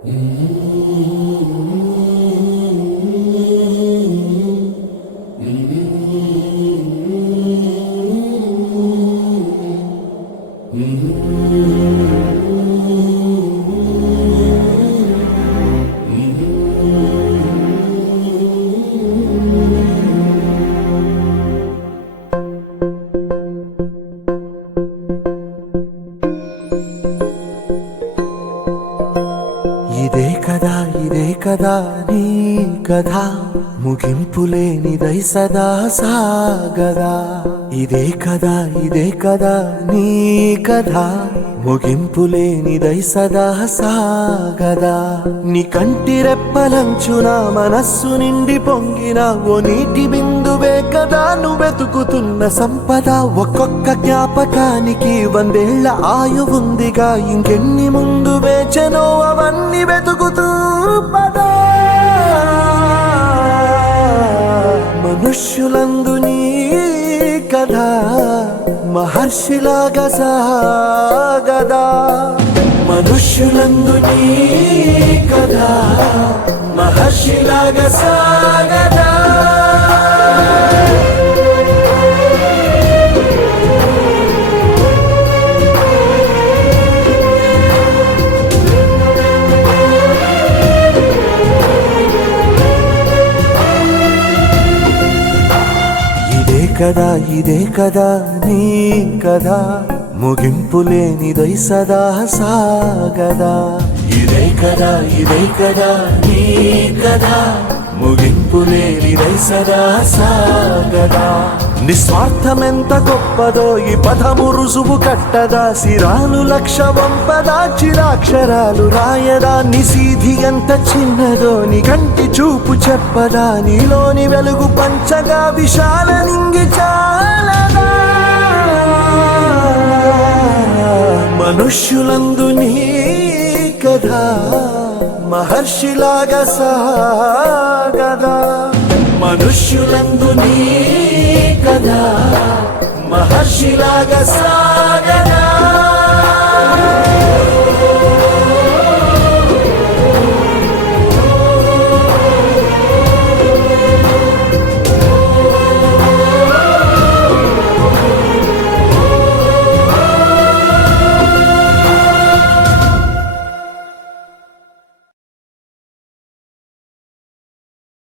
ఇదే కదా నీ కథ ముగింపులేనిదై సదా సాగదా. ఇదే కదా నీ కథ ముగింపులేనిదై సదా సాగదా. నీ కంటి రెప్పలంచున మనస్సు నిండి పొంగిన ఓ నీటి బిందువే కదా నువ్వెతుకుతున్న సంపద. ఒక్కొక్క జ్ఞాపకానికి 100 ఏళ్ల ఆయువుందిగా, ఇంకెన్ని ముందు వేచనో అవన్నీ వెతుకుతూ పదా. మనుష్యులందు నీ కథ మహర్షిలాగా సాగదా. మనుష్యులందు నీ కథ మహర్షిలాగా సాగదా. ఇదే కదా నీ కథ ముగింపులేనిదై సదా సాగదా. ఇదే కదా నీ కథ ముగింపులేనిదై సదా సాగదా. నిస్వార్థమెంత గొప్పదో ఈ పదము రుజువు కట్టదా. సిరాలు లక్ష వంపదా, చిరాక్షరాలు రాయదా. నిశీధి ఎంత చిన్నదో నీ కంటి చూపు చెప్పదా. నీలోని వెలుగు పంచగా విశాల నింగి చాలదా. మనుష్యులందు నీ కథ మహర్షిలాగా సాగదా. మనుష్యులందు నీ కథ మహర్షిలాగా సాగదా.